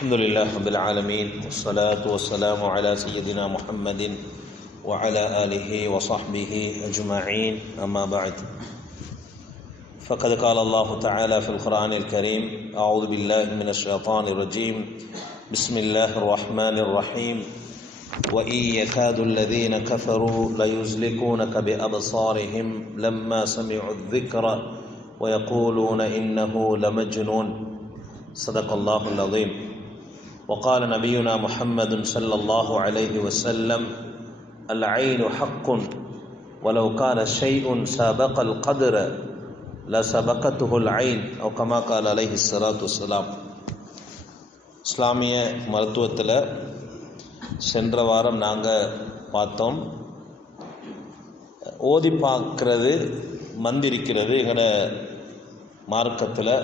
الحمد لله رب العالمين والصلاة والسلام على سيدنا محمد وعلى آله وصحبه أجمعين أما بعد فقد قال الله تعالى في القرآن الكريم أعوذ بالله من الشيطان الرجيم بسم الله الرحمن الرحيم وإن يكاد الذين كفروا ليزلقونك بأبصارهم لما سمعوا الذكر ويقولون إنه لمجنون صدق الله العظيم وقال نبينا محمد صلى الله عليه وسلم العين حق ولو كان شيء سابق القدر لسبقته العين أو كما قال عليه الصلاة والسلام. இஸ்லாமிய மருத்துவத்தில் சென்ற வாரம் நாங்கள் பார்த்தோம், ஓதி பார்க்கறது மந்திரிக்கிறது எங்களோட மார்க்கத்தில்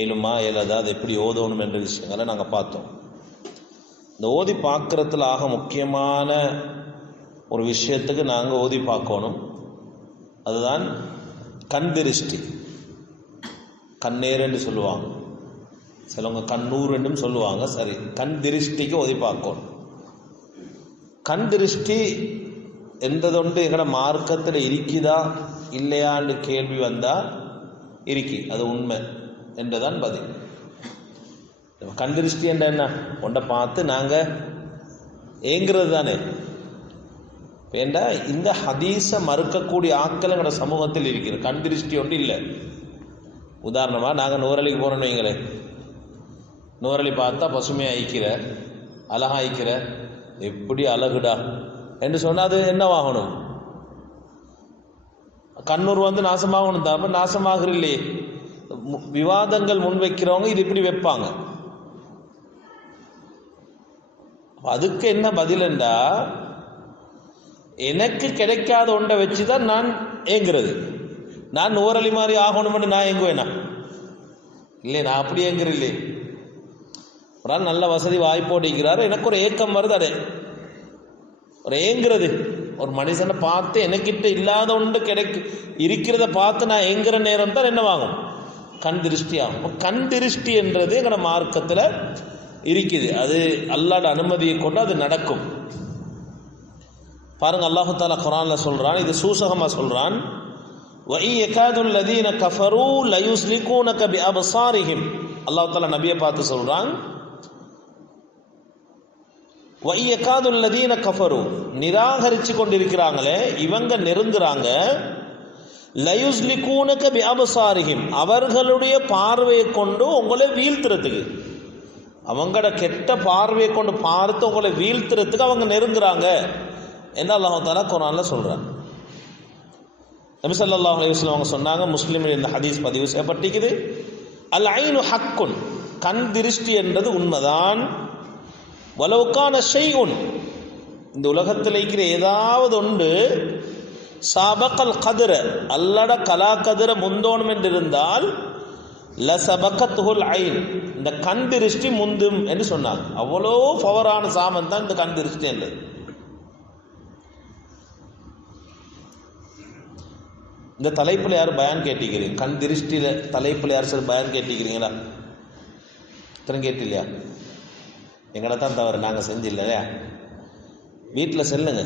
ஏழுமா ஏழாதா, அது எப்படி ஓதணும் என்ற விஷயங்களை நாங்கள் பார்த்தோம். இந்த ஓதி பார்க்குறதுல ஆக முக்கியமான ஒரு விஷயத்துக்கு நாங்கள் ஓதி பார்க்கணும், அதுதான் கண் திருஷ்டி. கண்ணேருன்னு சொல்லுவாங்க, சிலவங்க கண்ணூருன்னு சொல்லுவாங்க. சரி, கண் திருஷ்டிக்கு ஓதி பார்க்கணும். கண் திருஷ்டி எந்ததொண்டு எங்களோட மார்க்கத்தில் இருக்குதா இல்லையான்னு கேள்வி வந்தால் இருக்கு, அது உண்மை என்றுதான் பதில். கண் திருஷ்டி என்ற என்ன ஒன்றை பார்த்து நாங்கள் ஏங்குறது தானே. ஏண்டா இந்த ஹதீஸை மறுக்கக்கூடிய ஆட்கள் எங்களோட சமூகத்தில் இருக்கிற கண் திருஷ்டி ஒன்று இல்லை. உதாரணமாக நாங்கள் நூறலிக்கு போகிறோன்னு வைங்களேன், நூறலி பார்த்தா பசுமையாக ஐக்கிற அழகா ஐக்கிற எப்படி அழகுடா என்று சொன்னால் அது என்னவாகணும்? கண்ணூர் வந்து நாசமாகணும் தான். அப்போ நாசமாகிற இல்லையே. விவாதங்கள் முன்வைக்கிறவங்க இது இப்படி வைப்பாங்க. அதுக்கு என்ன பதிலண்டா, எனக்கு கிடைக்காத ஒன்றை வச்சுதான் நான் ஏங்குறது. நான் நூறலி மாதிரி ஆகணும்னு நான் ஏங்குவேனா? இல்லை, நான் அப்படி ஏங்குற இல்லையே. ஒரு ஆள் நல்ல வசதி வாய்ப்போடிக்கிறாரு, எனக்கு ஒரு ஏக்கம் வருது. அதே ஒரு ஏங்குறது, ஒரு மனுஷனை பார்த்து எனக்கிட்ட இல்லாத ஒன்று இருக்கிறத பார்த்து நான் ஏங்குற நேரம் தான் என்ன வாங்கும்? கண் திருஷ்டி ஆகும். கண் திருஷ்டி என்றது எங்களோட மார்க்கத்தில் இருக்குது. அது அல்லாஹ்வோட அனுமதியை கொண்டு அது நடக்கும். பாருங்க, அல்லாஹு தஆலா குர்ஆன்ல சொல்றான், இது சூசகமா சொல்றான், வஇ யகாதுல் லதீன கஃபரு லயுஸ்லிகூனக பிஅப்சாரிஹிம். அல்லாஹு தஆலா நபியை பார்த்து சொல்றான், வஇ யகாதுல் லதீன கஃபரு, நிராகரிச்சு கொண்டிருக்கிறாங்களே இவங்க நெருங்குறாங்க, லயுஸ்லிகூனக பிஅப்சாரிஹிம், அவர்களுடைய பார்வையை கொண்டு உங்களை வீழ்த்துறதுக்கு, அவங்களோட கெட்ட பார்வையை கொண்டு பார்த்து உங்களை வீழ்த்துறதுக்கு அவங்க நெருங்குறாங்க என்று அல்லாஹ் தஆலா குர்ஆன்ல சொல்றான். நபி ஸல்லல்லாஹு அலைஹி வஸல்லம் அவங்க சொன்னாங்க, முஸ்லிமில் இந்த ஹதீஸ் பதிவு செய்யப்பட்டிருக்குது, அல் ஐனு ஹக்குன், கண் திருஷ்டி என்றது உண்மைதான், வலவ் கான ஷைஉன், இந்த உலகத்தில் இருக்கிற ஏதாவது ஒன்று சபகல் கதிர, அல்லட கலா கதிர முந்தோணும் என்று இருந்தால் லசபகத்துல் ஐன், இந்த கண் திருஷ்டி முந்தும் என்று சொன்னாங்க. அவ்வளோ பவரான சாமன் தான் இந்த கண் திருஷ்டி என்று. இந்த தலைப்பில் யார் பயான் கேட்டிக்கிறீங்க? கண் திருஷ்டியில் தலைப்பில் யார் சார் பயான் கேட்டிக்கிறீங்களா? இத்தனை கேட்டில்லையா? எங்களை தான் தவறு, நாங்கள் செஞ்சில்லையா? வீட்டில் செல்லுங்க,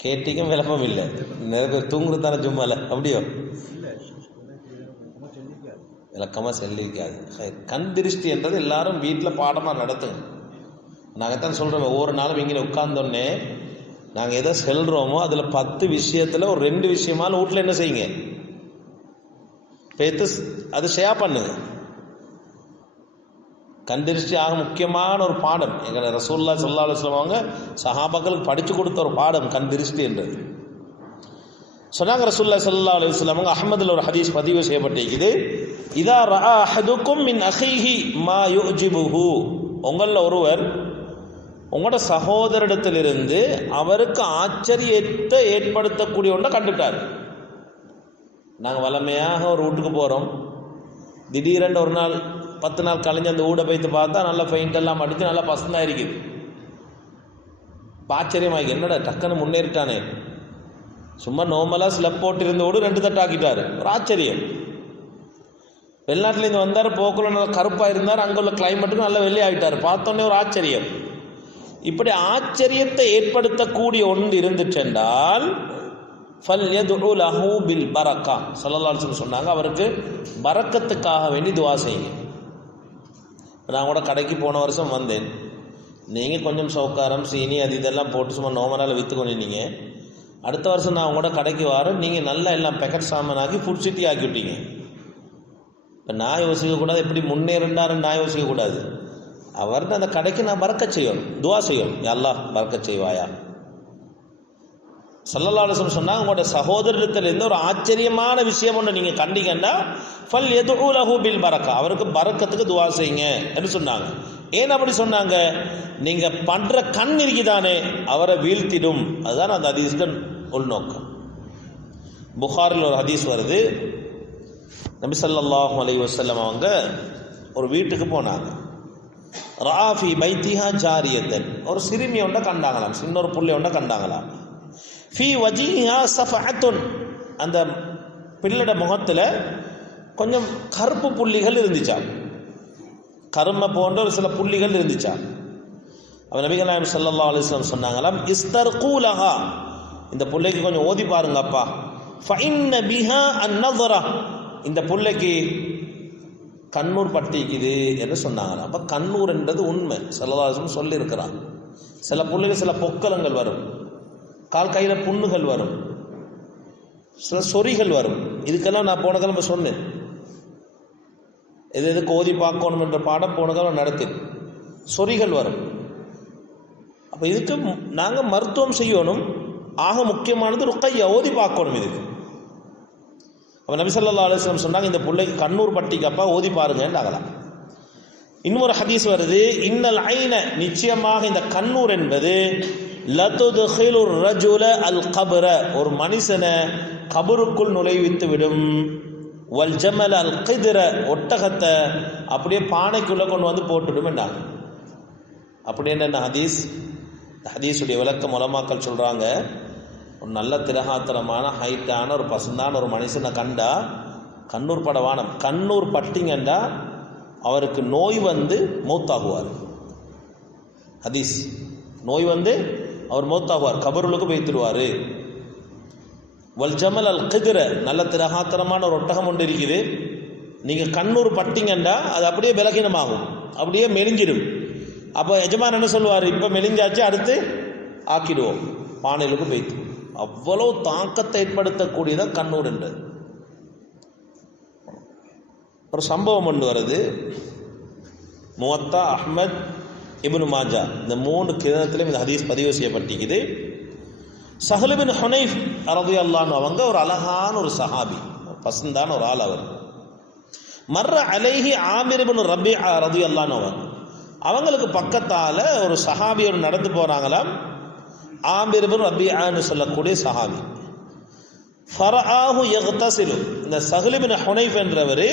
கேட்டிக்கும் விளப்பம் இல்லை. நிறைய பேர் தூங்குறது தானே ஜும்மால, அப்படியோ விளக்கமாக செல்லிருக்காது. கண் திருஷ்டி என்றது எல்லாரும் வீட்டில் பாடமாக நடத்துங்க. நாங்கள் தான் சொல்கிறோம், ஒவ்வொரு நாளும் இங்கே உட்கார்ந்தோடனே நாங்கள் எதை செல்கிறோமோ அதில் 10 விஷயத்தில் ஒரு 2 விஷயமாலும் வீட்டில் என்ன செய்யுங்க, பேத்து அது ஷேர் பண்ணுங்க. கண் திருஷ்டி ஆக முக்கியமான ஒரு பாடம். எங்களை ரசூலுல்லாஹி ஸல்லல்லாஹு அலைஹி வஸல்லம் அவங்க சஹாபாக்களுக்கு படித்து கொடுத்த ஒரு பாடம் கண் திருஷ்டி என்றது. சொன்னாங்க ரசூலுல்லாஹி ஸல்லல்லாஹு அலைஹி வஸல்லம் அவங்க, அஹ்மதில் ஒரு ஹதீஸ் பதிவு செய்யப்பட்டிருக்குது, இதா ரஆ அஹதுக்கும் மின் அஹீஹி மா யுஜிபுஹு, உங்களில் ஒருவர் உங்களோட சகோதரிடத்திலிருந்து அவருக்கு ஆச்சரியத்தை ஏற்படுத்தக்கூடிய ஒன்றை கண்டுட்டார். நாங்கள் வளமையாக ஒரு வீட்டுக்கு போகிறோம், திடீரென்று ஒரு நாள் 10 நாள் கழிஞ்சு அந்த ஊட போய்த்து பார்த்தா நல்லா பெயிண்ட் எல்லாம் அடித்து நல்லா பசந்தாக இருக்குது. ஆச்சரியமாக, என்னடா டக்குன்னு முன்னேறிட்டானே, சும்மா நோமலாக ஸ்லெப் போட்டிருந்தோடு 2 தட்டாக்கிட்டார். ஒரு ஆச்சரியம். வெளிநாட்டிலேருந்து வந்தார், போக்குள்ள நல்லா கருப்பாக இருந்தார், அங்கே உள்ள கிளைமேட்டுக்கு நல்லா வெள்ளையாகிட்டார். பார்த்தோன்னே ஒரு ஆச்சரியம். இப்படி ஆச்சரியத்தை ஏற்படுத்தக்கூடிய ஒன்று இருந்துச்சென்றால் ஃபல்யதுஉ லஹு பில் பரக்கா, ஸல்லல்லாஹு அலைஹி வஸல்லம் சொன்னாங்க, அவருக்கு பரக்கத்துக்காக வேண்டி துஆ செய்யுங்க. நான் கூட கடைக்கு போன வருஷம் வந்தேன், நீங்கள் கொஞ்சம் சவுக்காரம் சீனி அது இதெல்லாம் போட்டு சும்மா நோமரால் விற்று கொண்டிருந்தீங்க. அடுத்த வருஷம் நான் உங்களோட கடைக்கு வரேன், நீங்கள் நல்லா எல்லாம் பேக்கெட் சாமானாக்கி ஃபுட் சிட்டி ஆக்கி விட்டீங்க. இப்போ நான் யோசிக்கக்கூடாது, எப்படி முன்னேறினாருன்னு நான் யோசிக்கக்கூடாது. அவர்கிட்ட அந்த கடைக்கு நான் பறக்கச் செய்யணும், துவா செய்யணும், யா அல்லாஹ் பறக்கச் செய்வாயா. ஸல்லல்லாஹு அலைஹி வஸல்லம் சொன்னாங்க, உங்களோட சகோதரத்திலிருந்து ஒரு ஆச்சரியமான விஷயம் ஒன்று நீங்கள் கண்டீங்கன்னா ஃபல்யதுஉ லஹு பில் பரக்கா, அவருக்கு பரக்கத்துக்கு துவா செய்யுங்க என்று சொன்னாங்க. ஏன் அப்படி சொன்னாங்க? நீங்கள் பண்ணுற கண் இருக்குதானே அவரை வீழ்த்திடும். அதுதான் அந்த ஹதீஸின் உள்நோக்கம். புகாரில் ஒரு ஹதீஸ் வருது, நபி ஸல்லல்லாஹு அலைஹி வஸல்லம் அவங்க ஒரு வீட்டுக்கு போனாங்க. ராஃபி பைத்திஹா ஜாரியத்தன், ஒரு சிறுமி ஒன்றை கண்டாங்களாம், சின்ன ஒரு புள்ளை ஒன்றை கண்டாங்களாம். ஃபி வஜீஹா சஃபஅத்துன், அந்த பிள்ளட முகத்தில் கொஞ்சம் கருப்பு புள்ளிகள் இருந்துச்சாம், கருமை போன்ற ஒரு சில புள்ளிகள் இருந்துச்சாம். அவன் நபிகள் நாயகம் ஸல்லல்லாஹு அலைஹி வஸல்லம் சொன்னாங்களாம், இஸ்தர்கூ லஹா, இந்த புள்ளைக்கு கொஞ்சம் ஓதி பாருங்க அப்பா. ஃபஇன்ன பிஹா அன்-நظரா, இந்த புள்ளைக்கு கண்ணூர் பட்டிக்குது என்று சொன்னாங்களாம். அப்போ கண்ணூர் என்றது உண்மை, ஸல்லல்லாஹு அலைஹி வஸல்லம் சொல்லியிருக்கிறான். சில புள்ளைகள் சில பொக்கலங்கள் வரும், கால் கையில் புண்ணுகள் வரும், சில சொறிகள் வரும். இதுக்கெல்லாம் நான் போன கிழமை சொன்னேன், எதுக்கு ஓதி பார்க்கணும் என்ற பாடம் போன கிழமை நடத்தி. சொறிகள் வரும். அப்போ இதுக்கு நாங்கள் மருத்துவம் செய்யணும். ஆக முக்கியமானது ருக்கையா, ஓதி பார்க்கணும். இதுக்கு அப்போ நபி ஸல்லல்லாஹு அலைஹி வஸல்லம் சொன்னாங்க, இந்த பிள்ளைக்கு கண்ணூர் பட்டிக்கு அப்பா ஓதி பாருங்கன்னாகலாம். இன்னொரு ஹதீஸ் வருது, இன்னல் ஐன, நிச்சயமாக இந்த கண்ணூர் என்பது லதுத்கிலு ரஜுல அல் கப்ர, ஒரு மனுஷனை கபருக்குள் நுழைவித்து விடும். வல் ஜமல் அல் கித்ர, ஒட்டகத்தை அப்படியே பானைக்குள்ளே கொண்டு வந்து போட்டுடும் என்றாங்க. அப்படி என்ன ஹதீஸ்? ஹதீஸுடைய விளக்கம் உலமாக்கள் சொல்கிறாங்க, ஒரு நல்ல திரகாத்திரமான ஹைட்டான ஒரு பசுந்தான ஒரு மனுஷனை கண்டா கண்ணூர் படவானம், கண்ணூர் பட்டிங்கண்டா அவருக்கு நோய் வந்து மௌத்தாகுவார். ஹதீஸ், நோய் வந்து அவர் மௌத்தாகுவார், கபருளுக்கு வைத்துடுவார். வல் ஜமல் அல் கித்ர, நல்ல திரகாத்திரமான ஒரு ஒட்டகம் ஒன்று இருக்குது, நீங்கள் கண்ணூர் பட்டிங்கண்டா அது அப்படியே பலகீனமாகும், அப்படியே மெலிஞ்சிடும். அப்போ எஜமான் என்ன சொல்லுவார், இப்போ மெலிஞ்சாச்சு, அடுத்து ஆக்கிடுவோம், பானையிலுக்கு வைத்து. அவ்வளோ தாக்கத்தை ஏற்படுத்தக்கூடியதான் கண்ணூர் என்றது. ஒரு சம்பவம் ஒன்று வருது, முவத்தா, அஹ்மத், இப்னு மாஜா, இந்த 3 கிரந்தத்திலும் இந்த ஹதீஸ் பதிவு செய்யப்பட்டிருக்குது. சஹல் பின் ஹுனைஃப் ரலியல்லாஹு அன்ஹு அவங்க ஒரு அழகான ஒரு சஹாபி, பசந்தான ஒரு ஆள். அவர் மர்ர அலைஹி ஆமிர் பின் ரபிஆ ரலியல்லாஹு அன்ஹு, அவங்களுக்கு பக்கத்தால் ஒரு சஹாபி ஒரு நடந்து போகிறாங்களாம். ஆமிர் பின் ரபிஆன்னு சொல்லக்கூடிய சஹாபி. ஃபரஆஹு யக்தஸிலு, இந்த சஹல் பின் ஹுனைஃப் என்றவர்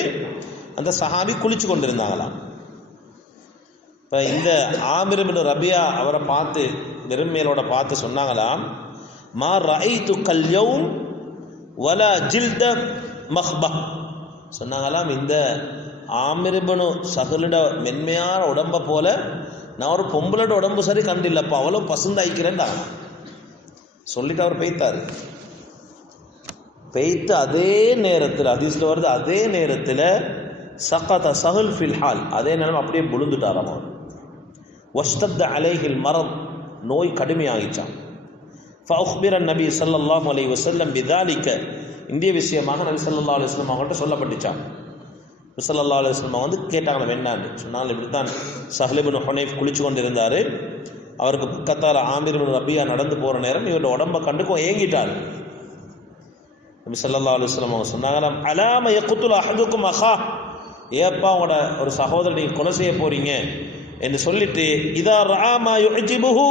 அந்த சஹாபி குளிச்சு கொண்டிருந்தாங்களாம். இப்போ இந்த ஆமிர் பின் ரபிஆ அவரை பார்த்து, வெறுமையிலோட பார்த்து சொன்னாங்களாம், மா ரஐது கல் யௌம் வலா ஜில்த மஹ்பஹ், சொன்னாங்களாம், இந்த ஆமிர் பின் சஹலுட மென்மையான உடம்பை போல நான் ஒரு பொம்பளோட உடம்பு சரி கண்டில்லப்பா, அவ்வளோ பசுந்தாய்க்கிறேன்டா சொல்லிட்டு அவர் பெய்த்தார். பெய்த்து அதே நேரத்தில் ஹதீஸ்ல வருது, அதே நேரத்தில் சகத சஹல் ஃபில் ஹால், அதே நேரம் அப்படியே விழுந்துட்டாராம் அவர். வஸ்தத்த அலைஹில் மரம், நோய் கடுமையாகிச்சான். ஃபஅக்பிர நபி ஸல்லல்லாஹு அலைஹி வஸல்லம் பிதாலிக, இந்திய விஷயமாக நபி ஸல்லல்லாஹு அலைஹி வஸல்லம் அவங்கள்ட்ட சொல்லப்பட்டுச்சான். நபி ஸல்லல்லாஹு அலைஹி வஸல்லம் வந்து கேட்டாங்க என்னன்னு சொன்னாங்க. இப்படித்தான் சஹல் பின் ஹுனைஃப் குளிச்சு கொண்டு இருந்தார், அவருக்கு பக்கத்தால் ஆமிர் பின் ரபிஆ நடந்து போகிற நேரம் இவரோட உடம்பை கண்டுக்கும் ஏங்கிட்டார். நபி ஸல்லல்லாஹு அலைஹி வஸல்லம் அவங்க சொன்னாங்களாம், அலாம யக்துல் அஹதுக்கும் அஹா, ஏப்பா உங்களோட ஒரு சகோதரனை நீங்கள் கொலை செய்ய போறீங்க என்று சொல்லிட்டு, இதா ரஆமா யுஜிபுஹு,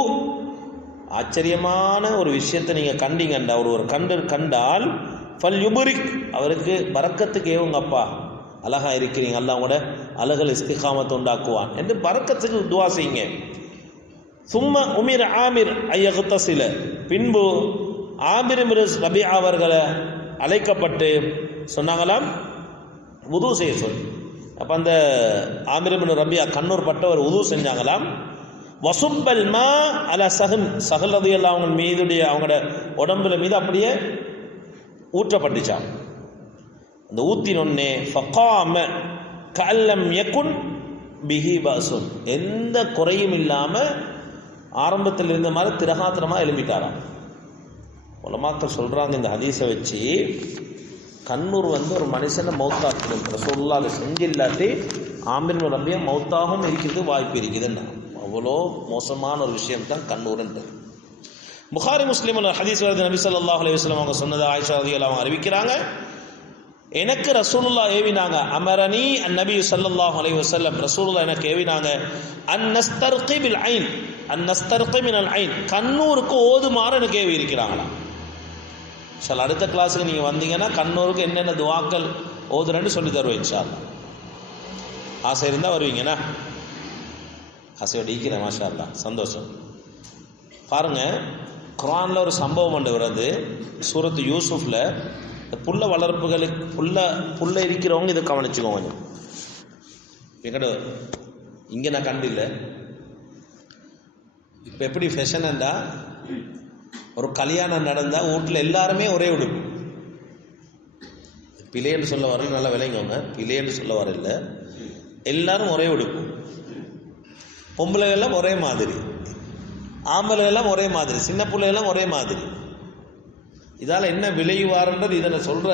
ஆச்சரியமான ஒரு விஷயத்தை நீங்கள் கண்டீங்கண்டா, ஒரு கண்டால் ஃபல் யுபரிக், அவருக்கு பரக்கத்துக்கு ஏவுங்கப்பா, அழகா இருக்கிறீங்க, அல்லாஹ் உங்களோட அழகல் இஸ்திகாமத்தை உண்டாக்குவான் என்று பரக்கத்துக்கு துவா செய்யுங்க. சும்மா உமிர் ஆமிர் ஐயகுத்தசில, பின்பு ஆமிர் ரபிஆ அவர்களை அழைக்கப்பட்டு சொன்னாங்களாம், வுது செய்ய சொல்லி. அப்போ அந்த ஆமிர் இப்னு ரபியா கண்ணூர் பட்டவர் உது செஞ்சாங்களாம். வசுப்பல் மா அல சஹல் ரலியல்லாஹு அவங்க மீதுடைய அவங்களோட உடம்புல மீது அப்படியே ஊற்றப்பட்டுச்சான். அந்த ஊத்தினொன்னே ஃபகாம கல்லம் யகுன் பிஹி பஸுன், எந்த குறையும் இல்லாமல் ஆரம்பத்தில் இருந்த மாதிரி திரகாத்திரமாக எழுப்பிட்டாராம். உலமாக்கள் சொல்கிறாங்க இந்த ஹதீஸை வச்சு கண்ணூர் ஒரு மனுஷனை மௌத்தாக்கணும். ரசூலுல்லாஹ் அதை செஞ்சில்லாட்டி ஆமிர் இப்னு ரபியா மௌத்தாகவும் இருக்கிறது வாய்ப்பு இருக்குதுன்னா அவ்வளோ மோசமான ஒரு விஷயம் தான் கண்ணூர்ன்றது. புகாரி முஸ்லிம் ஹதீஸ் வருது. நபி ஸல்லல்லாஹு அலைஹி வஸல்லம் அவங்க சொன்னது ஆயிஷா ரலியல்லாஹு அன்ஹா அறிவிக்கிறாங்க, எனக்கு ரசூலுல்லாஹ் ஏவினாங்க, அமரனி அந்நபி ஸல்லல்லாஹு அலைஹி வஸல்லம், ரசூலுல்லாஹ் எனக்கு ஏவினாங்க, அன்னஸ்தர்கி பில் ஐன், அன்னஸ்தர்கி மினல் ஐன், கண்ணூருக்கு ஓதுமாறு எனக்கு ஏவி இருக்கிறாங்களா. இன்ஷா அடுத்த கிளாஸுக்கு நீங்கள் வந்தீங்கன்னா கண்ணூருக்கு என்னென்ன துவாக்கள் ஓதுறேன்னு சொல்லி தருவேன் இன்ஷா அல்லாஹ். ஆசை இருந்தால் வருவீங்கண்ணா? ஆசையோடு இருக்கிறேன். மாஷா அல்லாஹ், சந்தோஷம். பாருங்க, குர்ஆன்ல ஒரு சம்பவம் ஒன்று வருது. சூரத்து யூசுஃப்ல புல்ல வளர்ப்புகளுக்கு புல்ல இருக்கிறவங்க இதை கவனிச்சுக்கோங்க கொஞ்சம். எங்கட இங்கே நான் கண்டில்ல. இப்போ எப்படி ஃபேஷன்டா ஒரு கல்யாணம் நடந்தால் வீட்டில் எல்லாருமே ஒரே உடுப்பு. பிள்ளைன்னு சொல்ல வரல, நல்லா விளைங்கோங்க, பிள்ளைன்னு சொல்ல வரல, எல்லாரும் ஒரே உடுப்பு. பொம்பளை எல்லாம் ஒரே மாதிரி, ஆம்பளை எல்லாம் ஒரே மாதிரி, சின்ன பிள்ளை எல்லாம் ஒரே மாதிரி. இதால் என்ன விளைவாருன்றது இதை நான் சொல்கிற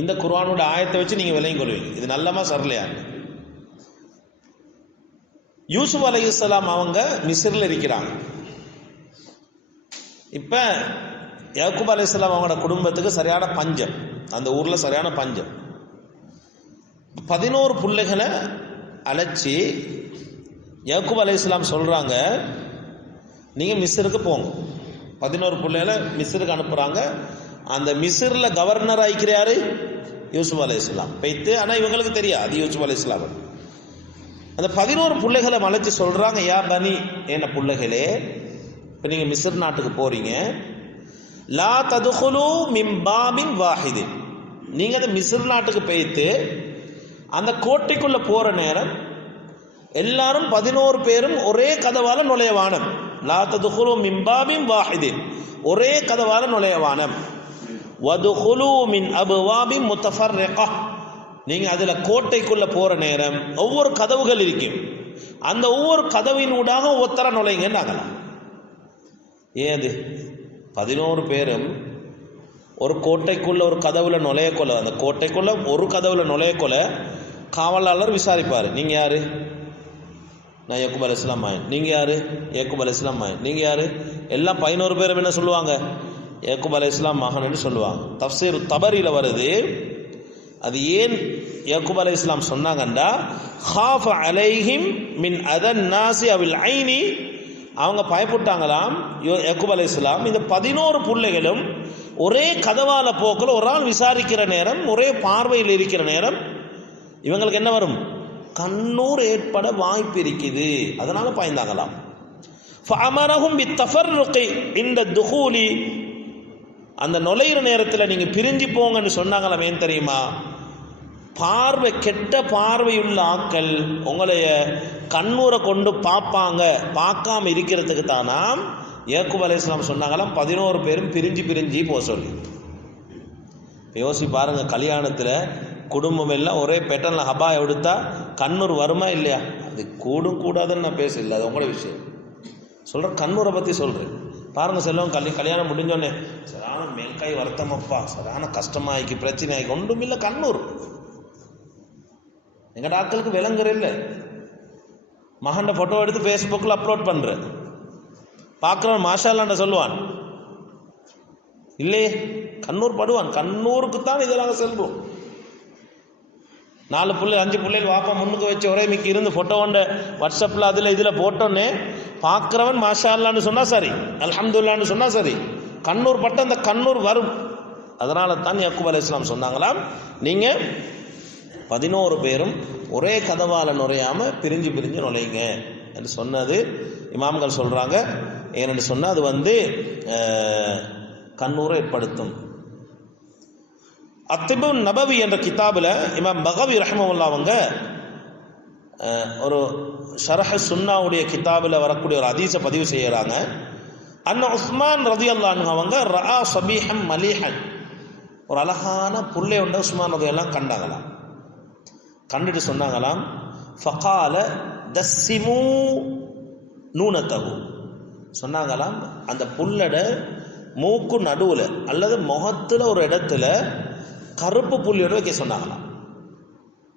இந்த குர்ஆனோட ஆயத்தை வச்சு நீங்கள் விளையும் கொள்வீங்க. இது நல்லமா சரலையா? யூசுப் அலைஹிஸ்ஸலாம் அவங்க மிஸ்ரில் இருக்கிறாங்க. இப்போ யாக்கூப் அலைஹிஸ்ஸலாம் அவங்களோட குடும்பத்துக்கு சரியான பஞ்சம், அந்த ஊரில் சரியான பஞ்சம். 11 பிள்ளைகளை அழைச்சி யாக்கூப் அலைஹிஸ்ஸலாம் சொல்கிறாங்க, நீங்கள் மிஸ்ருக்கு போங்க. 11 பிள்ளைகளை மிஸ்ருக்கு அனுப்புகிறாங்க. அந்த மிஸ்ரில் கவர்னர் ஆகிக்கிறாரு யூசுப் அலைஹிஸ்ஸலாம் போய்த்து. ஆனால் இவங்களுக்கு தெரியாது அது யூசுப் அலைஹிஸ்ஸலாம். அந்த 11 பிள்ளைகளை அழைச்சி சொல்கிறாங்க, யா பனி, என்ன பிள்ளைகளே, இப்போ நீங்கள் மிஸ்ர் நாட்டுக்கு போகிறீங்க, லா ததுகுலு மின் பாபின் வாஹிதின், நீங்கள் அந்த மிஸ்ர் நாட்டுக்கு போய்த்து அந்த கோட்டைக்குள்ளே போகிற நேரம் எல்லாரும் 11 பேரும் ஒரே கதவால நுழையவானம். லா ததுகுலு மின் பாபின் வாஹிதின், ஒரே கதவால நுழையவானம். வதுகுலு மின் அபுவாபின் முத்தஃபர்ரிகா, நீங்கள் அதில் கோட்டைக்குள்ளே போகிற நேரம் ஒவ்வொரு கதவுகள் இருக்கும், அந்த ஒவ்வொரு கதவினூடாக ஒவ்வொருத்தர நுழைங்கன்னாங்களாம். ஏது 11 பேரும் ஒரு கோட்டைக்குள்ள ஒரு கதவுல நுழையக்கொள்ள, அந்த கோட்டைக்குள்ள ஒரு கதவுல நுழையக்கொள்ள காவலாளர் விசாரிப்பார், நீங்க யாரு? நான் யாக்கூப் அலைஹிஸ்ஸலாம் மகன். நீங்க யாரு? யாக்கூப் அலைஹிஸ்ஸலாம் மகன். நீங்க யாரு? எல்லாம் 11 பேரும் என்ன சொல்லுவாங்க? யாக்கூப் அலைஹிஸ்ஸலாம் மகன் சொல்லுவாங்க. தஃப்சீர் தபரில வருது. அது ஏன் யாக்கூப் அலைஹிஸ்ஸலாம் சொன்னாங்கண்டா, ஹாஃப அலைஹிம் மின் அதன் நாசி அவில் ஐனி, அவங்க பயப்பட்டாங்களாம் யாக்கூப் அலைஹிஸ்ஸலாம் இந்த 11 பிள்ளைகளும் ஒரே கதவால போக்கில் ஒரு ஆள் விசாரிக்கிற நேரம், ஒரே பார்வையில் இருக்கிற நேரம் இவங்களுக்கு என்ன வரும்? கண்ணூர் ஏற்பட வாய்ப்பு இருக்குது. அதனால பாய்ந்தாங்களாம். ஃபஅமரஹும் பித்தஃபர்ருகி இந்த துஹூலி, அந்த நுழையிற நேரத்தில் நீங்கள் பிரிஞ்சு போங்கன்னு சொன்னாங்களாம். ஏன் தெரியுமா? பார்வை கெட்ட பார்வையுள்ள ஆக்கள் உங்களைய கண்ணூரை கொண்டு பார்ப்பாங்க, பார்க்காம இருக்கிறதுக்கு தானாம் யாக்கூப் அலைஹிஸ்ஸலாம் சொன்னாங்களாம் 11 பேரும் பிரிஞ்சு போக சொல்லி. யோசி பாருங்க, கல்யாணத்தில் குடும்பம் எல்லாம் ஒரே பேட்டர்னில் ஹபா எடுத்தா கண்ணூர் வருமா இல்லையா? அது கூடும் கூடாதுன்னு நான் பேசல, அது உங்களோட விஷயம். சொல்கிறேன், கண்ணூரை பற்றி சொல்கிறேன். பாருங்க, செல்வம் கல்யாணம் முடிஞ்சோடனே சரியான மேல்காய் வருத்தமப்பா, சரியான கஷ்டமாயிக்கு, பிரச்சனை ஆகி ஒன்றும் இல்லை. கண்ணூர் எங்கட ஆட்களுக்கு விளங்குற இல்லை. மகண்ட ஃபோட்டோ எடுத்து ஃபேஸ்புக்கில் அப்லோட் பண்ணுற, பார்க்குறவன் மாஷால்லாண்ட சொல்லுவான் இல்லையே, கண்ணூர் படுவான். கண்ணூருக்கு தான் இதை நாங்கள் செல்வோம். 4 பிள்ளை 5 பிள்ளைகள் வாப்பா முன்னுக்கு வச்சு ஒரே மிக்கி இருந்து ஃபோட்டோண்ட வாட்ஸ்அப்பில் அதில் இதில் போட்டோன்னே பார்க்குறவன் மாஷால்லான்னு சொன்னால் சரி, அல்ஹம்துலில்லாஹ்னு சொன்னால் சரி, கண்ணூர் பட்ட அந்த கண்ணூர் வரும். அதனால தான் யாக்கூப் அலைஹிஸ்ஸலாம் சொன்னாங்களாம், நீங்கள் 11 பேரும் ஒரே கதவால நுழையாமல் பிரிஞ்சு நுழையுங்க என்று சொன்னது இமாம்கள் சொல்கிறாங்க. ஏன்னு சொன்னால் அது கண்ணூரை ஏற்படுத்தும். அத்திபு நபவி என்ற கிதாபில் இமாம் பகவி ரஹ்மத்துல்லாஹி அவங்க ஒரு ஷரஹ் சுன்னாவுடைய கிதாபில் வரக்கூடிய ஒரு ஹதீஸை பதிவு செய்கிறாங்க. அன்ன உஸ்மான் ரலியல்லாஹு அன்ஹு அவங்க ரஆ சபீஹன் மலீஹன், ஒரு அழகான புள்ளை உண்ட உஸ்மான் ரலியல்லாஹு கண்டாங்களாம். கண்டுட்டு சொன்னாங்களாம், ஃபகால தஸ்ஸிமூ நூனத்தஹு, சொன்னாங்களாம் அந்த புல்லட மூக்கு நடுவில் அல்லது முகத்தில் ஒரு இடத்துல கருப்பு புள்ளியோட வைக்க சொன்னாங்களாம்.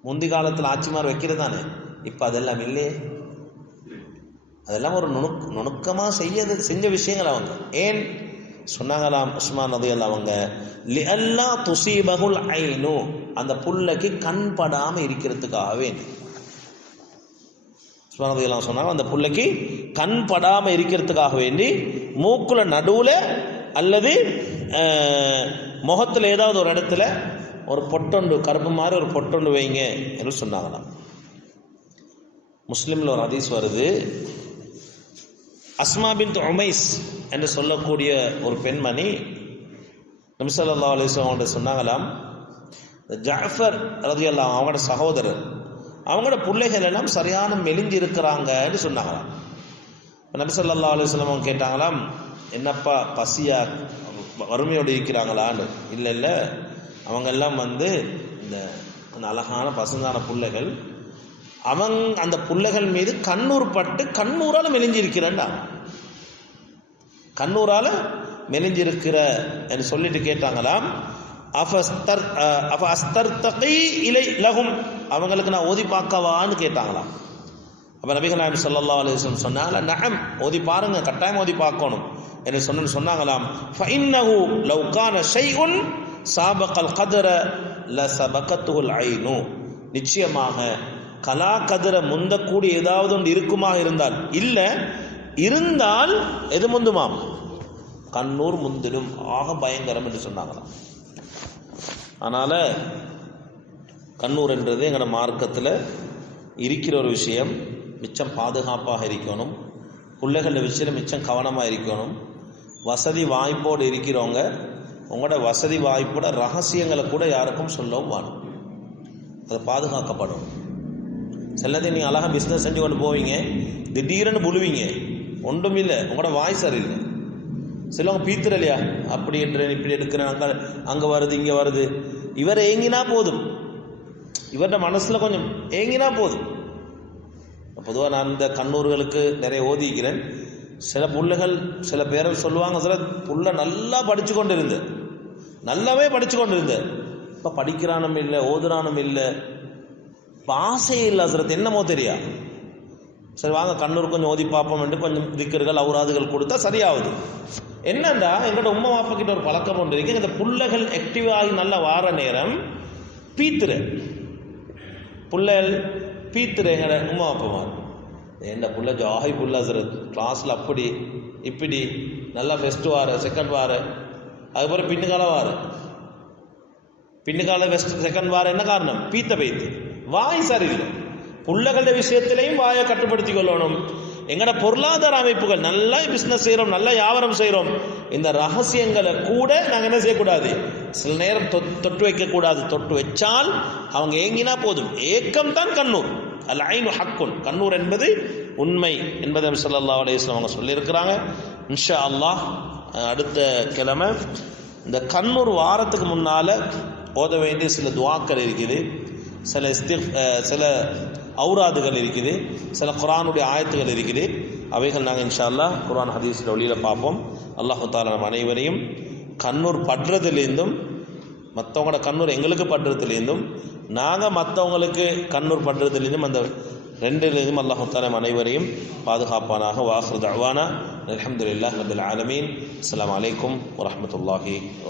முந்தி காலத்தில் ஆட்சிமார் வைக்கிறது தானே, இப்போ அதெல்லாம் இல்லையே. அதெல்லாம் ஒரு நுணுக்கமாக செஞ்ச விஷயங்கள் அவங்க. ஏன் சொன்னாங்களாம் உஸ்மான் ரலியல்லாஹு அவங்க, லிஅல்லா துஸீபஹுல் ஐனு, அந்த புல்லைக்கு கண் படாமல் இருக்கிறதுக்காகவே. உஸ்மான் ரலியல்லாஹு சொன்னாங்க அந்த புல்லைக்கு கண் படாமல் இருக்கிறதுக்காக வேண்டி மூக்குல நடுவில் அல்லது முகத்தில் ஏதாவது ஒரு இடத்துல ஒரு பொட்டொண்டு கருப்பு மாதிரி ஒரு பொட்டொண்டு வைங்க என்று சொன்னாங்களாம். முஸ்லிமில் ஒரு ஹதீஸ் வருது, அஸ்மா பின்த் உமைஸ் என்று சொல்லக்கூடிய ஒரு பெண்மணி நபி ஸல்லல்லாஹு அலைஹி வஸல்லம் சொன்னாங்களாம், ஜஅஃபர் ரலியல்லாஹு அவங்களோட சகோதரர், அவங்களோட பிள்ளைகள் எல்லாம் சரியான மெலிஞ்சு இருக்கிறாங்கன்னு சொன்னாங்களாம். நபி ஸல்லல்லாஹு அலைஹி வஸல்லம் கேட்டாங்களாம், என்னப்பா பசியா வறுமையோடு இருக்கிறாங்களான்னு. இல்லை இல்லை, அவங்கெல்லாம் இந்த அழகான பசுந்தான பிள்ளைகள், அந்த பிள்ளைகள் மீது கண்ணூர் பட்டு கண்ணூரால் மெலிஞ்சிருக்கிறேன்டா, கண்ணூரால மெலிஞ்சிருக்கிற என்று சொல்லிட்டு கேட்டாங்களாம், அவங்களுக்கு நான் ஓதி பார்க்கவான்னு கேட்டாங்களாம். அப்ப நபிகள் நாயகம் ஸல்லல்லாஹு அலைஹி வஸல்லம் சொன்னாங்க, நஅம், ஓதி பாருங்க, கட்டாயம் ஓதி பார்க்கணும் என்று சொன்னாங்களாம். ஃபஇன்னஹு லவ் கான ஷைஉன் சாபகல் கத்ர லஸபகத்துல் ஐனு, நிச்சயமாக கலா கதிர முந்தக்கூடிய ஏதாவது ஒன்று இருக்குமா இருந்தால், இல்லை இருந்தால் எது முந்துமாம், கண்ணூர் முந்திடும், ஆக பயங்கரம் என்று சொன்னாங்களாம். அதனால கண்ணூர் என்றது எங்களோட மார்க்கத்தில் இருக்கிற ஒரு விஷயம். மிச்சம் பாதுகாப்பாக இருக்கணும், பிள்ளைகள் விஷயம் மிச்சம் கவனமாக இருக்கணும். வசதி வாய்ப்போடு இருக்கிறவங்க உங்களோட வசதி வாய்ப்போட ரகசியங்களை கூட யாருக்கும் சொல்லவும் வேணும், அது பாதுகாக்கப்படும். சிலதை நீங்கள் அழகாக பிஸ்னஸ் செஞ்சு கொண்டு போவீங்க, திடீர்னு புழுவீங்க, ஒன்றும் இல்லை, உங்களோட வாய் சரியில்லை. சிலவங்க பீத்துற இல்லையா, அப்படி என்றேன் இப்படி எடுக்கிறேன், அங்கே வருது இங்கே வருது. இவர் ஏங்கினா போதும், இவரோட மனசில் கொஞ்சம் ஏங்கினா போதும். பொதுவாக நான் இந்த கண்ணூர்களுக்கு நிறைய ஓதிக்கிறேன். சில பிள்ளைகள் சில பேரை சொல்லுவாங்க, சில புள்ள நல்லா படித்து கொண்டு இருந்து, நல்லாவே படித்து கொண்டு இருந்து, இப்போ படிக்கிறானும் இல்லை, ஓதுறானும் இல்லை, இப்போ ஆசையே இல்லை. ஹஸ்ரத் என்னமோ தெரியா, சரி வாங்க கண்ணூர் கொஞ்சம் ஓதி பார்ப்போம் என்று கொஞ்சம் திக்கர்கள் அவுராதுகள் கொடுத்தா சரியாகுது. என்னண்டா எங்களோட உம்மா வாப்பா கிட்ட ஒரு பழக்கம் ஒன்று இருக்கு, இந்த பிள்ளைகள் ஆக்டிவ் ஆகி நல்லா வார நேரம் பீத்துற பிள்ளைகள் பீத்துற எங்களோட உம்மா வாப்பா, என்ன புள்ள ஜாஹி புள்ள ஹஸ்ரத் கிளாஸில் அப்படி இப்படி நல்லா ஃபஸ்ட்டு வார செகண்ட் வார, அதுக்கப்புறம் பின்னுக்கால ஃபஸ்ட் செகண்ட் வார. என்ன காரணம்? பீத்து வாய் சரியில்லை. புள்ளகள விஷயத்திலையும் வாயை கட்டுப்படுத்தி கொள்ளணும். எங்களோட பொருளாதார அமைப்புகள் நல்லா பிஸ்னஸ் செய்கிறோம், நல்லா வியாபாரம் செய்கிறோம், இந்த ரகசியங்களை கூட நாங்கள் என்ன செய்யக்கூடாது, சில நேரம் தொட்டு வைக்கக்கூடாது. தொட்டு வச்சால் அவங்க ஏங்கினா போதும். ஏக்கம் தான் கண்ணூர். அல் ஐனு ஹக்குன், கண்ணூர் என்பது உண்மை என்பதை ஸல்லல்லாஹு அலைஹி வஸல்லம் அவங்க சொல்லியிருக்கிறாங்க. இன்ஷா அல்லாஹ் அடுத்த கிழமை இந்த கண்ணூர் வாரத்துக்கு முன்னால் ஓத வேண்டிய சில துஆக்கள் இருக்குது, சில ஔராதுகள் இருக்குது, சில குர்ஆனுடைய ஆயத்துகள் இருக்குது. அவைகள் நாங்கள் இன்ஷா அல்லாஹ் குர்ஆன் ஹதீஸில் வழியில் பார்ப்போம். அல்லாஹு தஆலா நம்ம அனைவரையும் கண்ணூர் படுறதுலேருந்தும், மற்றவங்களோட கண்ணூர் எங்களுக்கு படுறதுலேருந்தும், நாங்கள் மற்றவங்களுக்கு கண்ணூர் படுறதுலேருந்தும், அந்த ரெண்டிலிருந்தும் அல்லாஹு தஆலா அனைவரையும் பாதுகாப்பானாக. வாஹிரு தஅவானா அல்ஹம்துலில்லாஹி ரப்பில் ஆலமீன். அஸ்ஸலாமு அலைக்கும் வரஹ்மத்துல்லாஹி வபரகாத்துஹு.